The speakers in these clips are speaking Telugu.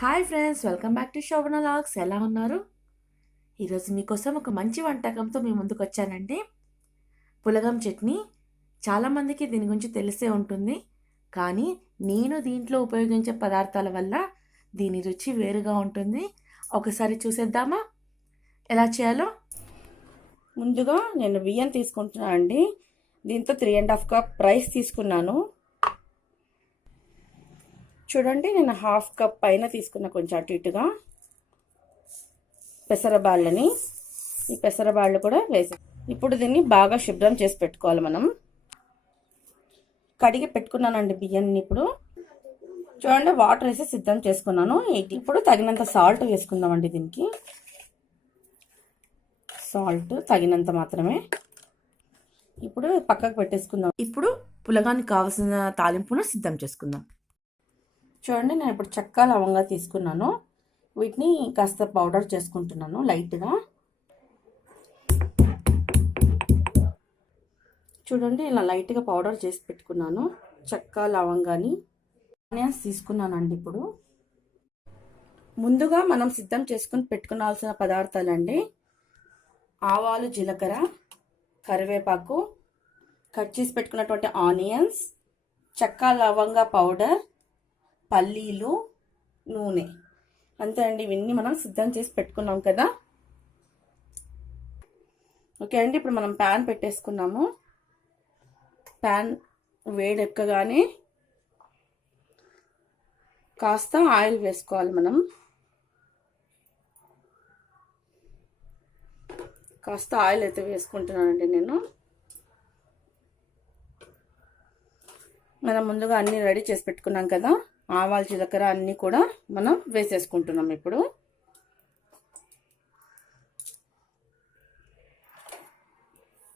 Hi friends welcome back to Shobhana vlogs ఎలా ఉన్నారు? ఈరోజు మీకోసం ఒక మంచి వంటకంతో మీ ముందుకు వచ్చానండి. పులగం చట్నీ చాలామందికి దీని గురించి తెలిసే ఉంటుంది. కానీ నేను దీంట్లో ఉపయోగించే పదార్థాల వల్ల దీని రుచి వేరుగా ఉంటుంది. ఒకసారి చూసేద్దామా? ఎలా చేయాలో? ముందుగా నేను బియ్యం తీసుకుంటున్నాను అండి. దీంతో three and half cup rice తీసుకున్నాను. చూడండి నేను హాఫ్ కప్ పైన తీసుకున్న కొంచెం అటు ఇటుగా పెసరబాళ్ళని. ఈ పెసరబాళ్ళు కూడా వేసాం ఇప్పుడు దీన్ని బాగా శుభ్రం చేసి పెట్టుకోవాలి మనం. కడిగి పెట్టుకున్నానండి బియ్యాన్ని ఇప్పుడు. చూడండి వాటర్ వేసి సిద్ధం చేసుకున్నాను. ఇప్పుడు తగినంత సాల్ట్ వేసుకుందామండి దీనికి. సాల్ట్ తగినంత మాత్రమే. ఇప్పుడు పక్కకు పెట్టేసుకుందాం. ఇప్పుడు పులగానికి కావాల్సిన తాలింపును సిద్ధం చేసుకుందాం. చూడండి నేను ఇప్పుడు చెక్క లవంగా తీసుకున్నాను. వీటిని కాస్త పౌడర్ చేసుకుంటున్నాను లైట్గా. చూడండి ఇలా లైట్గా పౌడర్ చేసి పెట్టుకున్నాను. చెక్క లవంగాని ఆనియన్స్ తీసుకున్నానండి ఇప్పుడు. ముందుగా మనం సిద్ధం చేసుకుని పెట్టుకునాల్సిన పదార్థాలండి. ఆవాలు జీలకర్ర కరివేపాకు కట్ చేసి పెట్టుకున్నటువంటి ఆనియన్స్ చెక్క లవంగా పౌడర్ పల్లీలు నూనె. అంతే అండి ఇవన్నీ మనం సిద్ధం చేసి పెట్టుకున్నాం కదా? ఓకే అండి ఇప్పుడు మనం ప్యాన్ పెట్టేసుకున్నాము. ప్యాన్ వేడెక్కగానే కాస్త ఆయిల్ వేసుకోవాలి మనం. కాస్త ఆయిల్ అయితే వేసుకుంటున్నానండి నేను. మనం ముందుగా అన్నీ రెడీ చేసి పెట్టుకున్నాం కదా. ఆవాలు జీలకర్ర అన్నీ కూడా మనం వేసేసుకుంటున్నాం ఇప్పుడు.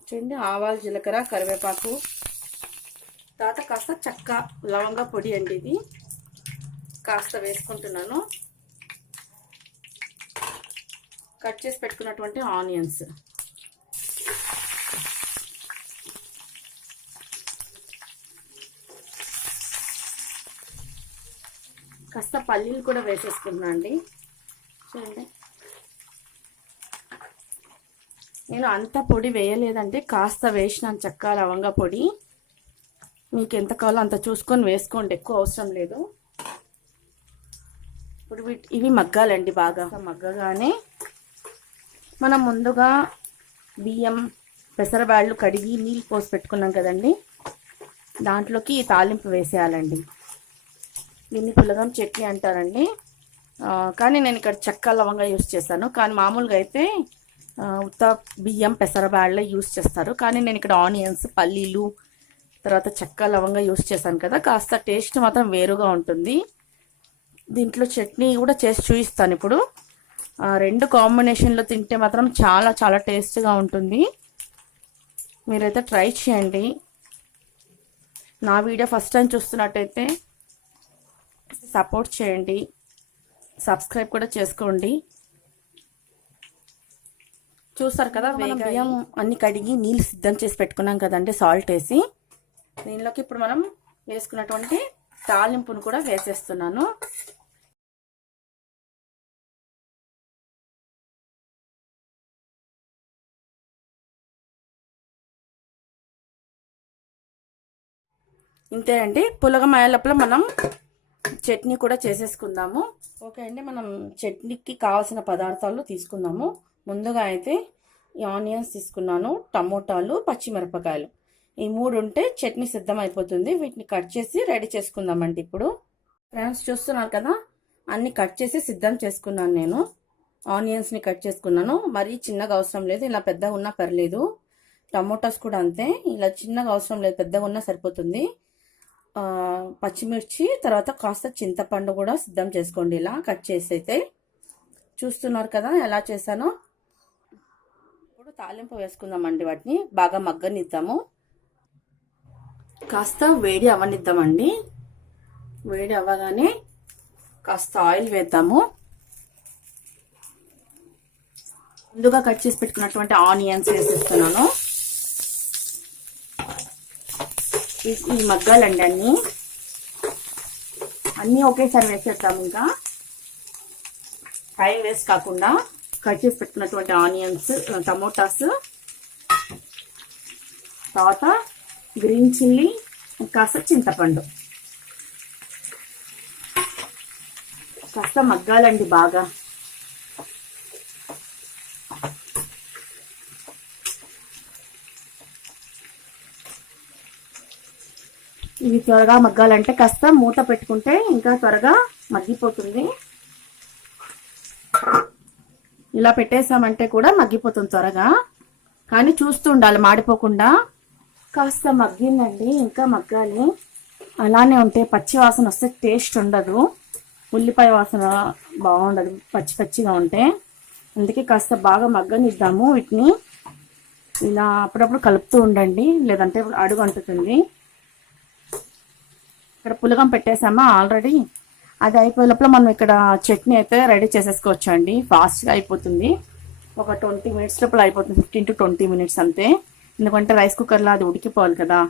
చూడండి ఆవాలు జీలకర్ర కరివేపాకు. తర్వాత కాస్త చక్క లవంగా పొడి అండి ఇది. కాస్త వేసుకుంటున్నాను. కట్ చేసి పెట్టుకున్నటువంటి ఆనియన్స్. కాస్త పల్లీలు కూడా వేసేసుకున్నా అండి. చూడండి. నేను అంత పొడి వేయలేదంటే కాస్త వేసినాను చక్క లవంగా పొడి. మీకు ఎంత కావాలో అంత చూసుకొని వేసుకోండి ఎక్కువ అవసరం లేదు. ఇప్పుడు వీటి ఇవి మగ్గాలండి బాగా. మగ్గగానే మనం ముందుగా బియ్యం పెసరబాళ్ళు కడిగి నీళ్ళు పోసి పెట్టుకున్నాం కదండి. దాంట్లోకి ఈ తాలింపు వేసేయాలండి. దీన్ని పులగం చట్నీ అంటారండి. కానీ నేను ఇక్కడ చెక్క లవంగా యూస్ చేస్తాను. కానీ మామూలుగా అయితే ఉత్త బియ్యం పెసరబాళ్ళే యూస్ చేస్తారు. కానీ నేను ఇక్కడ ఆనియన్స్ పల్లీలు తర్వాత చెక్క లవంగా యూస్ చేశాను కదా. కాస్త టేస్ట్ మాత్రం వేరుగా ఉంటుంది. దీంట్లో చట్నీ కూడా చేసి చూపిస్తాను ఇప్పుడు. రెండు కాంబినేషన్లో తింటే మాత్రం చాలా చాలా టేస్ట్గా ఉంటుంది. మీరైతే ట్రై చేయండి. నా వీడియో ఫస్ట్ టైం చూస్తున్నట్టయితే సపోర్ట్ చేయండి. సబ్స్క్రైబ్ కూడా చేసుకోండి. చూస్తారు కదా బియ్యం అన్ని కడిగి నీళ్ళు సిద్ధం చేసి పెట్టుకున్నాం కదండి సాల్ట్ వేసి. దీనిలోకి ఇప్పుడు మనం వేసుకున్నటువంటి తాలింపును కూడా వేసేస్తున్నాను. ఇంతే అండి. పులగమాయలప్పుడు మనం చట్నీ కూడా చేసేసుకుందాము. ఓకే అండి మనం చట్నీకి కావాల్సిన పదార్థాలు తీసుకుందాము. ముందుగా అయితే ఈ ఆనియన్స్ తీసుకున్నాను టమోటాలు పచ్చిమిరపకాయలు. ఈ మూడు ఉంటే చట్నీ సిద్ధం అయిపోతుంది వీటిని కట్ చేసి రెడీ చేసుకుందామండి ఇప్పుడు. ఫ్రెండ్స్ చూస్తున్నారు కదా? అన్ని కట్ చేసి సిద్ధం చేసుకున్నాను నేను. ఆనియన్స్ని కట్ చేసుకున్నాను. మరీ చిన్నగా అవసరం లేదు ఇలా పెద్దగా ఉన్నా పర్లేదు. టమోటాస్ కూడా అంతే. ఇలా చిన్నగా అవసరం లేదు పెద్దగా ఉన్నా సరిపోతుంది. పచ్చిమిర్చి తర్వాత కాస్త చింతపండు కూడా సిద్ధం చేసుకోండి. ఇలా కట్ చేసి అయితే చూస్తున్నారు కదా ఎలా చేశానో. ఇప్పుడు తాలింపు వేసుకుందామండి వాటిని. బాగా మగ్గనిద్దాము. కాస్త వేడి అవ్వనిద్దామండి. వేడి అవ్వగానే కాస్త ఆయిల్ వేద్దాము. ముందుగా కట్ చేసి పెట్టుకున్నటువంటి ఆనియన్స్ వేసిస్తున్నాను. ఈ మగ్గాలండి అన్నీ. అన్నీ ఒకేసారి వేసేద్దాం ఇంకా. టైం వేస్ట్ కాకుండా కట్ చేసి పెట్టుకున్నటువంటి ఆనియన్స్ టమోటాస్ తర్వాత గ్రీన్ చిల్లీ కాస్త చింతపండు. కాస్త మగ్గాలండి బాగా. ఇవి త్వరగా మగ్గాలంటే కాస్త మూత పెట్టుకుంటే ఇంకా త్వరగా మగ్గిపోతుంది. ఇలా పెట్టేసామంటే కూడా మగ్గిపోతుంది త్వరగా. కానీ చూస్తూ ఉండాలి మాడిపోకుండా. కాస్త మగ్గిందండి ఇంకా మగ్గాలి. అలానే ఉంటే పచ్చి వాసన వస్తే టేస్ట్ ఉండదు. ఉల్లిపాయ వాసన బాగుండదు పచ్చి పచ్చిగా ఉంటే. అందుకే కాస్త బాగా మగ్గనిద్దాము వీటిని. ఇలా అప్పుడప్పుడు కలుపుతూ ఉండండి లేదంటే అడుగు అంటుతుంది ఇక్కడ పులగం పెట్టేసామా ఆల్రెడీ అది అయిపోయే లోపల మనం ఇక్కడ చట్నీ అయితే రెడీ చేసేసుకోవచ్చు అండి ఫాస్ట్గా అయిపోతుంది. ఒక ట్వంటీ మినిట్స్ లోపల అయిపోతుంది. ఫిఫ్టీన్ టు ట్వంటీ మినిట్స్ అంతే. ఎందుకంటే రైస్ కుక్కర్లో అది ఉడికిపోవాలి కదా.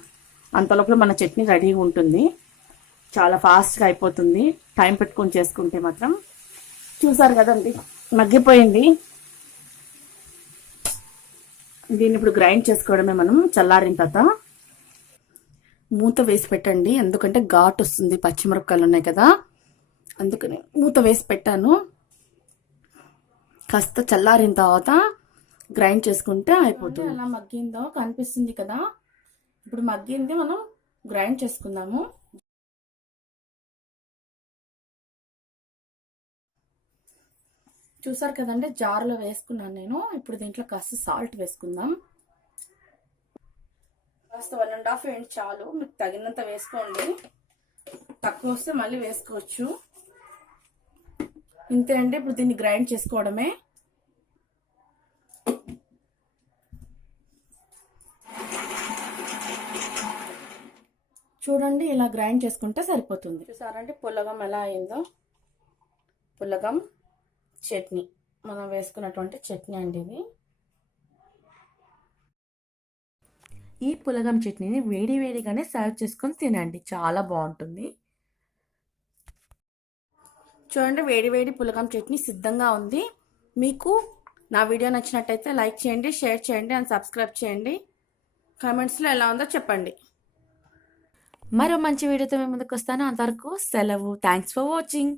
అంత లోపల మన చట్నీ రెడీగా ఉంటుంది. చాలా ఫాస్ట్గా అయిపోతుంది. టైం పెట్టుకొని చేసుకుంటే మాత్రం. చూసారు కదండి. మగ్గిపోయింది. దీన్ని ఇప్పుడు గ్రైండ్ చేసుకోవడమే మనం చల్లారిన తర్వాత మూత వేసి పెట్టండి. ఎందుకంటే ఘాట్ వస్తుంది. పచ్చిమిరపకాయలు ఉన్నాయి కదా. అందుకని మూత వేసి పెట్టాను. కాస్త చల్లారిన తర్వాత గ్రైండ్ చేసుకుంటే అయిపోతుంది. అలా మగ్గిందో కనిపిస్తుంది కదా. ఇప్పుడు మగ్గింది మనం గ్రైండ్ చేసుకుందాము. చూసారు కదండి? జార్లో వేసుకున్నాను నేను. ఇప్పుడు దీంట్లో కాస్త సాల్ట్ వేసుకుందాం. కాస్త వన్ అండ్ హాఫ్ వేయండి చాలు. మీకు తగినంత వేసుకోండి. తక్కువ వస్తే మళ్ళీ వేసుకోవచ్చు. ఇంతే అండి ఇప్పుడు దీన్ని గ్రైండ్ చేసుకోవడమే. చూడండి ఇలా గ్రైండ్ చేసుకుంటే సరిపోతుంది. చూసారండి పుల్లగం ఎలా అయిందో? పుల్లగం చట్నీ. మనం వేసుకున్నటువంటి చట్నీ అండి ఇది. ఈ పులగం చట్నీని వేడి వేడిగానే సర్వ్ చేసుకొని తినండి. చాలా బాగుంటుంది. చూడండి వేడి వేడి పులగం చట్నీ సిద్ధంగా ఉంది. మీకు నా వీడియో నచ్చినట్టయితే లైక్ చేయండి షేర్ చేయండి అండ్ సబ్స్క్రైబ్ చేయండి. కామెంట్స్లో ఎలా ఉందో చెప్పండి. మరో మంచి వీడియోతో మేము ముందుకు వస్తాను. అంతవరకు సెలవు. Thanks for watching